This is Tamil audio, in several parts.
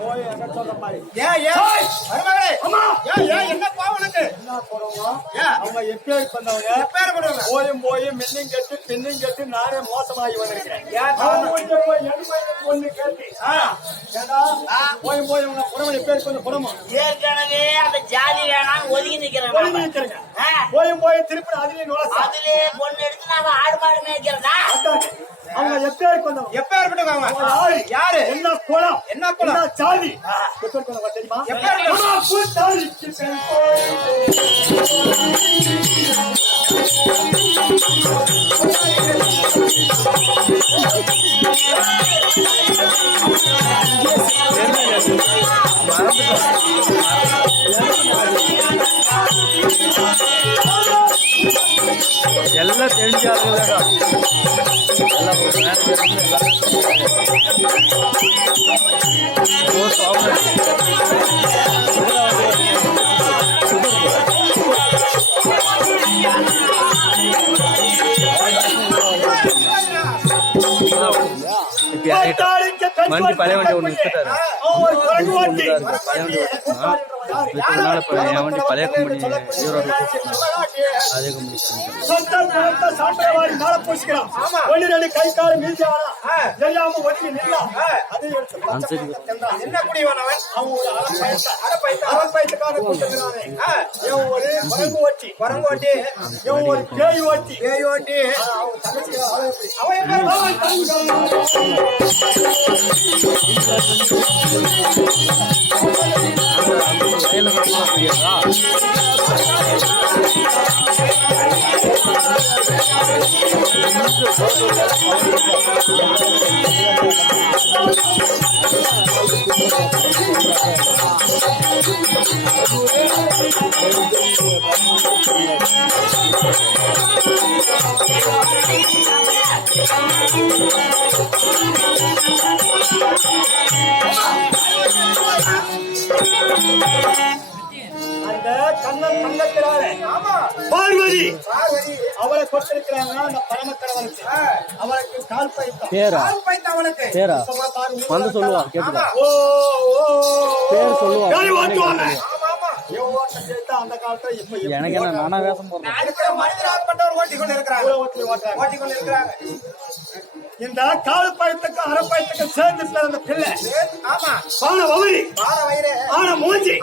போய் எங்க சொல்ற மாதிரி என்ன கோவம் உனக்கு? என்ன போறோமா? அவங்க எப்பேர் பண்ணவங்க போயும் போய் மின்னும் கட்டு பின்னும் கட்டு நானே மோசமாகி வந்திருக்கிறேன். ஒண்ணு கேட்டு போயும் போய் உங்க புறமை எப்பேர் பண்ண புறமா ஏற்கனவே அந்த ஜாதி வேணாம் ஒதுங்கி நிக்கிறேன். போயும் போய் திருப்பி அதுலயே பொண்ணு எடுத்து நாங்க ஆடு மாடு மேய்க்கிறதா? அவங்க எப்பேர் பண்ணவங்க எப்பேற்பட்டவங்க? யாரு? என்ன குலம் என்ன குலம்? சாதி எப்பேர் பண்ணவங்க தெரியுமா? எல்லாம் தெரிஞ்சாங்க. வண்டி பழைய வண்டி ஒண்ணு வித்துட்டாரு. என் வண்டி பழைய கம்பெனி அதே கம்பெனி கை கால மீதி என்ன குடிவனவன்? வரங்கோட்டி ஒரு பேய் ஓட்டி அந்த கண்ணன் தங்கத்தினால பார்வதி அவளை கொடுத்திருக்கிறாங்க. அந்த பரமக்கடவனுக்கு அவளுக்கு கால் பைத்த அவனுக்கு வந்து சொல்லுவான் கேட்டுக்கா. அந்த காலத்துல இப்ப எனக்கு என்ன நானா வேஷம் போடுறேன். ஓட்டிக்கொண்டிருக்கிறாங்க. இந்த கால் பயத்துக்கு அரை பயத்துக்கு சேர்ந்து அந்த பிள்ளை பான வயிறு ஆன மூஞ்சி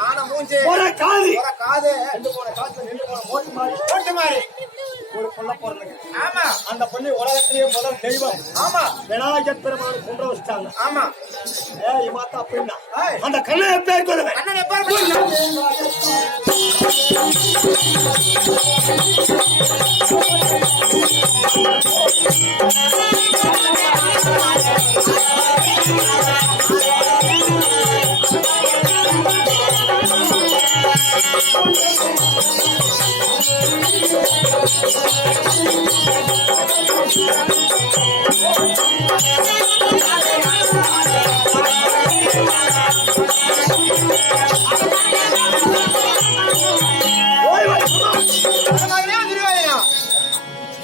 ஒரு காது ஓட்டு மாறி ஒரு பொண்ண பிறந்தது. அந்த பொண்ணு உலகத்திலேயே முதல் தெய்வம் விநாயகர் பெருமாள் குன்ற வச்சிட்டாங்க. மாத்தா அப்படின்னா அந்த கண்ணை எப்பேர்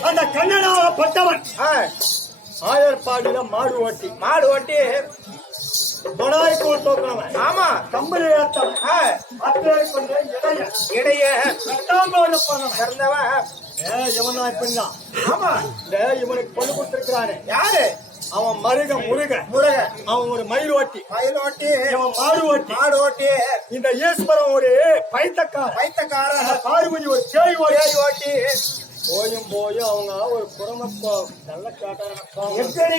அந்த கண்ணனாகப்பட்டவன் ஆயர்பாடியில மாடு ஓட்டி தொடாய்க்குள் தோக்கினவன். கம்பெனி ஏற்றவன். அத்தனை கொண்டு இடைய பிறந்தவன். இவன் இப்படின்னா இவனுக்கு பொண்ணு கொடுத்திருக்கிறானே யாரு? அவன் முருகன் அவன் ஒரு மயில் ஓட்டி இவன் மாடு ஓட்டி இந்த ஈஸ்வரன் ஒரு பைத்தக்காரன் பார்வதி ஒரு பேய் ஓட்டி போயும் அவங்க ஒரு குடும்ப நல்ல காட்டான எப்படி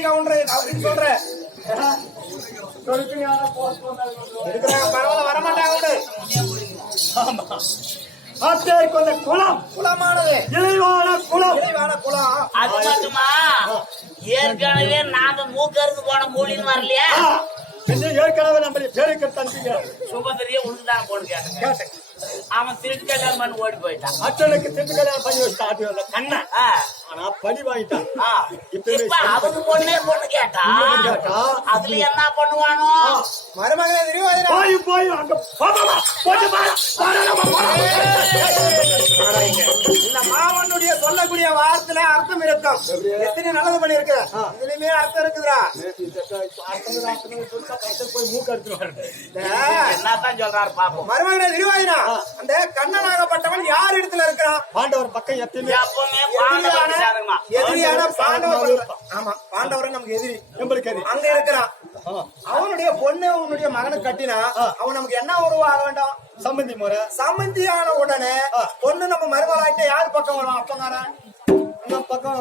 அப்படின்னு சொல்றேன். பரவாயில்ல வரமாட்டாங்க. அந்த குளமானது இளைவான குளம். அது மட்டுமா ஏற்கனவே நாம மூக்கருந்து போன மூலின்னு வரலையா? ஏற்கனவே நம்ம பேருக்கு தம்பிங்க சுபத்திரியே உனக்குதான் போடு கேட்டேன். அவன் திருட்டு கல்யாணம் பண்ணி ஓடி போயிட்டான். அச்சனுக்கு திருட்டு கல்யாணம் பண்ணி வச்சுட்டான். கண்ணன் ஆனா படி வாங்கிட்டான் இப்ப அவங்க பொண்ணு கேட்டா கேட்டா அதுல என்ன பண்ணுவானோ மருமகனே திருவாதிரா போய் அங்க போட்டு இந்த மாமனுடைய சொல்லக்கூடிய வார்த்தையில அர்த்தம் இருக்கும். எத்தனை நல்லது பண்ணி இருக்கு, இதுலயுமே அர்த்தம் இருக்குதுடா. போய் மூக்கு அடிச்சுருவாரு. என்னத்தான் சொல்றாரு பாப்போம். மருமகனே திருவாதிரா, அந்த கண்ணனாகப்பட்டவன் யார் இடத்துல இருக்கிறான்? பாண்டவர் பக்கம் எப்பயுமே எப்பவுமே பாண்டவர் சாருமா. எதிரியான பாண்டவர். ஆமா, பாண்டவர் நமக்கு எதிரி. நம்மளுக்கு அது அங்க இருக்கிறான். அவனுடைய பொண்ணு அவனுடைய மகனை கட்டினா அவன் நமக்கு என்ன உருவாக வேண்டும்? சம்பந்தி முறை. சம்பந்தியான உடனே பொண்ணு நம்ம மருமகளாயிட்ட யார் பக்கம் வரும்? அப்பங்காரன் பக்கம்.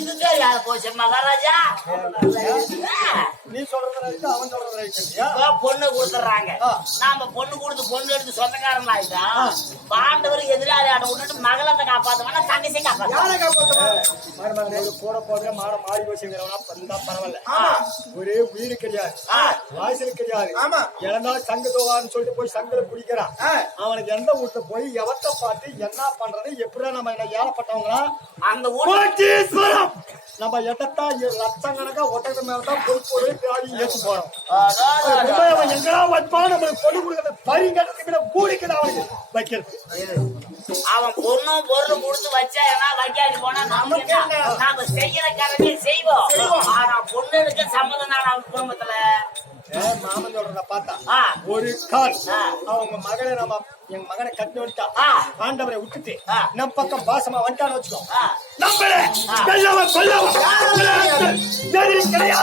இதுக்கே யார் போச்சு மகாராஜா? நீ சொல்றது ரைட்டு, அவன் சொல்றது ரைட்டு. பொண்ணு கொடுத்துறாங்க. நாம பொண்ணு கொடுத்து பொண்ணு எடுத்து சொந்தக்காரன் ஆயிட்டா பாண்டவர் எதிராளி ஆட விட்டுட்டு மகளத்தை காப்பாத்துவானா தங்கச்சி காப்பாத்து? யாரை காப்பாத்துவான்? கூட போடுற மாட மாறி வச்சுங்கிறவனா இருந்தா பரவாயில்ல. ஒரே வீடு கிடையாது, வாசல் கிடையாது. ஆமா, இழந்தா சங்கு தோவான்னு சொல்லிட்டு போய் சங்கல குடிக்கிறான். அவனுக்கு எந்த வீட்டுல போய் எவத்த பார்த்து என்ன பண்றது, எப்படிதான் நம்ம என்ன ஏழப்பட்டவங்களா அந்த ஊட்டீஸ்வரம் நம்ம எட்டத்தா லட்சக்கணக்கா ஒட்டது மேலதான் பொறுப்போடு ஏற்றி போறோம். எங்கடா வைப்பான் நம்மளுக்கு பொண்ணு கொடுக்கறது பரிங்கட்டத்துக்கு கூடிக்குது அவனுக்கு வைக்கிறது. அவன் பொண்ணும் பொருளும் கொடுத்து வச்சா என்ன வைக்காது போனா நாம செய்யற கணக்கே செய்வோம். ஆனா பொண்ணு எடுக்க சம்மதம் தான் அவங்க குடும்பத்துல. மாமன் சொல்றத பார்த்தா ஒரு கால் அவங்க மகளை நம்ம எங்க மகனை கட்டி வந்துட்டா பாண்டவரை விட்டுட்டு நம் பக்கம் பாசமா வந்துட்டான்னு வச்சுக்கோ. நம்மளே கொல்லவன் கொல்லவன்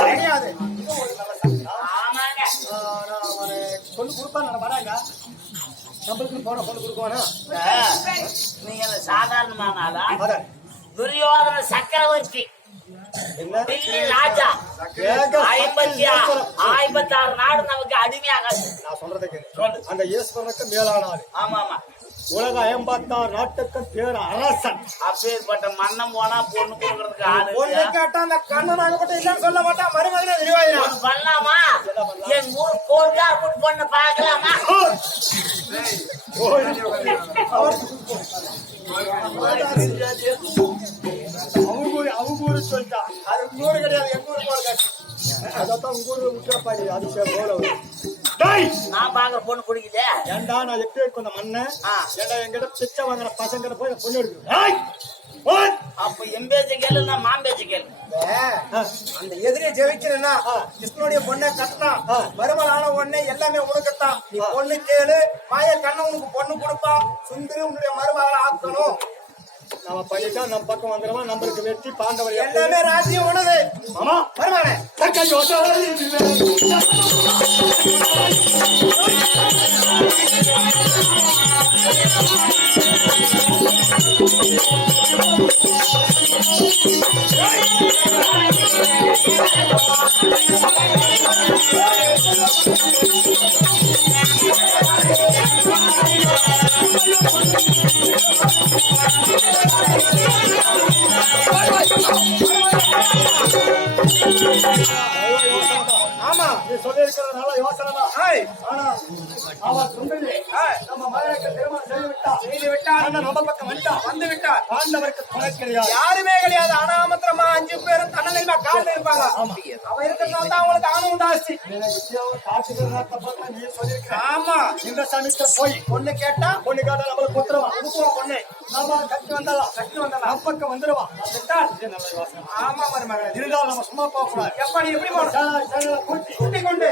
கிடையாது. ஆமாங்க, சொல்லு கொடுப்பா நம்ம வராங்க. நம்மளுக்கு போன பொண்ணு கொடுக்குவானா? நீங்க சாதாரணமானாலா? துரியோதன சக்கரவர்த்தி தில்லி ராஜா 56 நாடு நமக்கு அடிமையாக. நான் சொல்றதுக்கு அந்த ஈஸ்வரனுக்கு மேலான ஆளு. ஆமா ஆமா, உலக 56 நாட்டுக்கு பேர் அரசன். அப்பேற்பட்ட மன்னம் போனா பொண்ணு கொடுக்கறதுக்கு ஆளு பொண்ணு கேட்டா அந்த கண்ணனாகப்பட்ட இல்லன்னு சொல்ல மாட்டான். மருமகனே திருவாதிரா, பண்ணலாமா? என் ஊர் கோர்க்கார் பொண்ணு பார்க்கலாமா? அவங்க ஊரு சொல்லிட்டா அது உங்க ஊரு கிடையாது, எங்க ஊரு போல. அதான் உங்க ஊரு விட்டுறப்பாடி. அது போல நான் பாக்குற பொண்ணு குடிக்குது. ஏண்டா நான் எப்படி இருக்கும் அந்த மண்ணை? ஏண்டா எங்கிட்ட பிச்சை வாங்குற பசங்கிட்ட போய் பொண்ணு எடுக்கணும். அப்ப எம்பேச்சு கேளு, நான் மாம்பேச்சு கேளு. அந்த எதிரியை ஜெயிக்கணும்னா கிருஷ்ணனுடைய பொண்ணை கட்டினா மருமகள் ஆன உடனே எல்லாமே உனக்குத்தான். நீ பொண்ணு கேளு, மாய கண்ண உனக்கு பொண்ணு கொடுப்பா. சுந்தரி உன்னுடைய மருமகளை ஆக்கணும். நம்ம பண்ணிட்டா நம்ம பக்கம் வந்துடுவோம். நம்மளுக்கு வெற்றி பாண்டவர் எல்லாமே ராஜ்யம் உனது. ஆமா மருமகனே ஆமா, நீ சொல்லி இருக்கிறதுனால யோசனை தான். ஆனா அவன் சொன்னது நம்ம மகனுக்கு திருமணம் செய்து விட்டான். நம்ம பக்கம் வந்து விட்டான். பாண்டவருக்கு துணை கிடையாது, யாருமே கிடையாது. ஆனாமத்திரமா 5 பேரும் தன்னலைமா காலில் இருப்பாங்க. அவன் இருக்கிறதுனால தான் அவங்களுக்கு ஆனந்தம் ஜாஸ்தி. நீ சொல்லியிருக்க. ஆமா, இந்த சமயத்துல போய் பொண்ணு கேட்டா நம்மளுக்கு குத்துருவான். கொடுக்குவோம் பொண்ணு. நாம கட்டி வந்தாலும் நம்ம பக்கம் வந்துடுவான். நல்ல யோசனை. ஆமா மருமகனே, இருந்தாலும் நம்ம சும்மா போக கூடாது. எப்ப நீ எப்படி போகணும்? கூட்டி கொண்டு